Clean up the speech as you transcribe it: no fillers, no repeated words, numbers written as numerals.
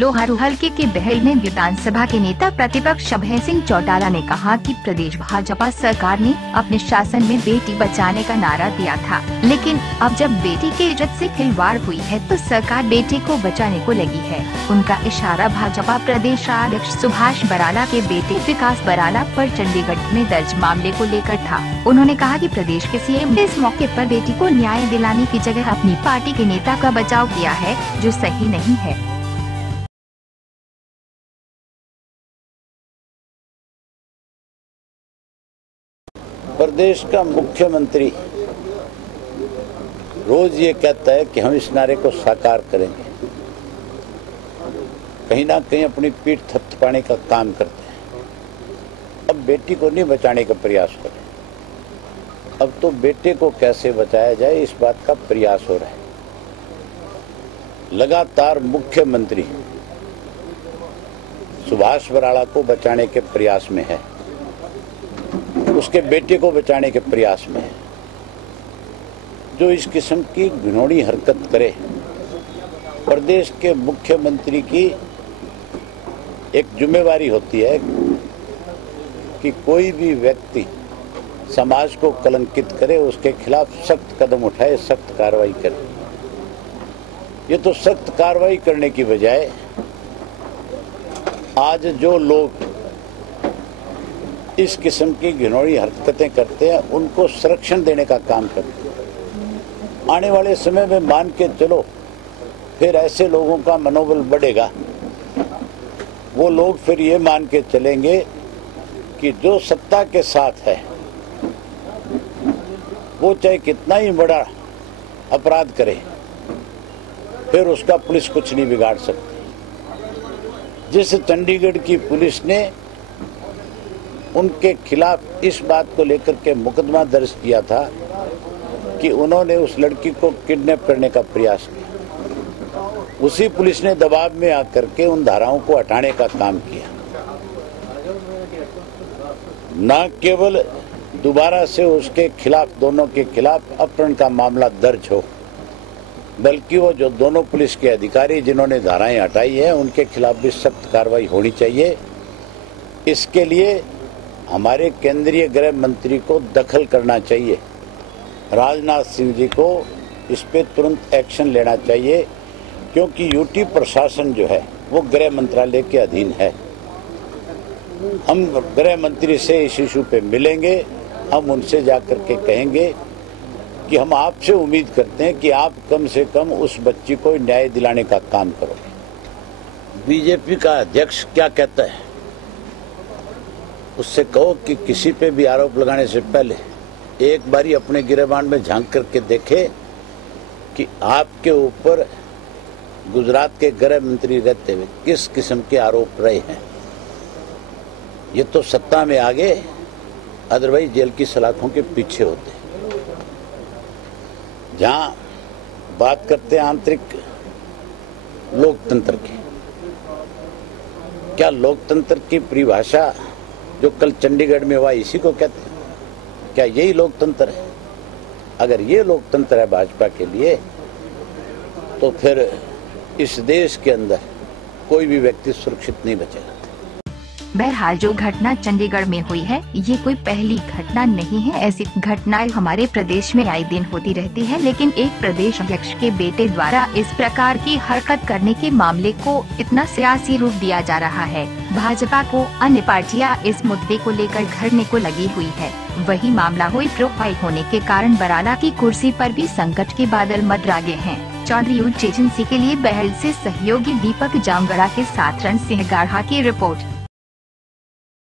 लोहारू हलके के बहल में विधानसभा के नेता प्रतिपक्ष अभय सिंह चौटाला ने कहा कि प्रदेश भाजपा सरकार ने अपने शासन में बेटी बचाने का नारा दिया था, लेकिन अब जब बेटी के इज्जत से खिलवाड़ हुई है तो सरकार बेटी को बचाने को लगी है। उनका इशारा भाजपा प्रदेश अध्यक्ष सुभाष बराला के बेटे विकास बराला पर चंडीगढ़ में दर्ज मामले को लेकर था। उन्होंने कहा कि प्रदेश के सीएम ने इस मौके पर बेटी को न्याय दिलाने की जगह अपनी पार्टी के नेता का बचाव किया है, जो सही नहीं है। प्रदेश का मुख्यमंत्री रोज ये कहता है कि हम इस नारे को साकार करेंगे, कहीं ना कहीं अपनी पीठ थपथपाने का काम करते हैं। अब बेटी को नहीं बचाने का प्रयास करें, अब तो बेटे को कैसे बचाया जाए इस बात का प्रयास हो रहा है। लगातार मुख्यमंत्री सुभाष बराला को बचाने के प्रयास में है, उसके बेटे को बचाने के प्रयास में है। जो इस किस्म की घिनौनी हरकत करे, प्रदेश के मुख्यमंत्री की एक जिम्मेवारी होती है कि कोई भी व्यक्ति समाज को कलंकित करे, उसके खिलाफ सख्त कदम उठाए, सख्त कार्रवाई करे। ये तो सख्त कार्रवाई करने की बजाय आज जो लोग इस किस्म की घिनौनी हरकतें करते हैं उनको संरक्षण देने का काम करते हैं। आने वाले समय में मान के चलो फिर ऐसे लोगों का मनोबल बढ़ेगा। वो लोग फिर ये मान के चलेंगे कि जो सत्ता के साथ है वो चाहे कितना ही बड़ा अपराध करे, फिर उसका पुलिस कुछ नहीं बिगाड़ सकती। जिस चंडीगढ़ की पुलिस ने उनके खिलाफ इस बात को लेकर के मुकदमा दर्ज किया था कि उन्होंने उस लड़की को किडनैप करने का प्रयास किया, उसी पुलिस ने दबाव में आकर के उन धाराओं को हटाने का काम किया। न केवल दोबारा से उसके खिलाफ, दोनों के खिलाफ अपहरण का मामला दर्ज हो, बल्कि वो जो दोनों पुलिस के अधिकारी जिन्होंने धाराएं हटाई है उनके खिलाफ भी सख्त कार्रवाई होनी चाहिए। इसके लिए हमारे केंद्रीय गृह मंत्री को दखल करना चाहिए, राजनाथ सिंह जी को इस पे तुरंत एक्शन लेना चाहिए, क्योंकि यूटी प्रशासन जो है वो गृह मंत्रालय के अधीन है। हम गृह मंत्री से इस इशू पे मिलेंगे, हम उनसे जाकर के कहेंगे कि हम आपसे उम्मीद करते हैं कि आप कम से कम उस बच्ची को न्याय दिलाने का काम करो। बीजेपी का अध्यक्ष क्या कहता है उससे कहो कि किसी पे भी आरोप लगाने से पहले एक बारी अपने गिरेबान में झांक करके देखे कि आपके ऊपर गुजरात के गृह मंत्री रहते हुए किस किस्म के आरोप रहे हैं। ये तो सत्ता में आगे, अदरवाइज जेल की सलाखों के पीछे होते। जहां बात करते हैं आंतरिक लोकतंत्र की, क्या लोकतंत्र की परिभाषा जो कल चंडीगढ़ में हुआ इसी को कहते हैं? क्या यही लोकतंत्र है? अगर ये लोकतंत्र है भाजपा के लिए तो फिर इस देश के अंदर कोई भी व्यक्ति सुरक्षित नहीं बचेगा। बहरहाल जो घटना चंडीगढ़ में हुई है ये कोई पहली घटना नहीं है। ऐसी घटनाएं हमारे प्रदेश में आए दिन होती रहती है, लेकिन एक प्रदेश अध्यक्ष के बेटे द्वारा इस प्रकार की हरकत करने के मामले को इतना सियासी रूप दिया जा रहा है। भाजपा को अन्य पार्टियां इस मुद्दे को लेकर घेरने को लगी हुई है। वही मामला हुई प्रोफाइल होने के कारण बराला की कुर्सी पर भी संकट के बादल मंडरागे हैं। चौधरी न्यूज एजेंसी के लिए बहल से सहयोगी दीपक जामगढ़ा के साथ रण सिंह गाढ़ा की रिपोर्ट।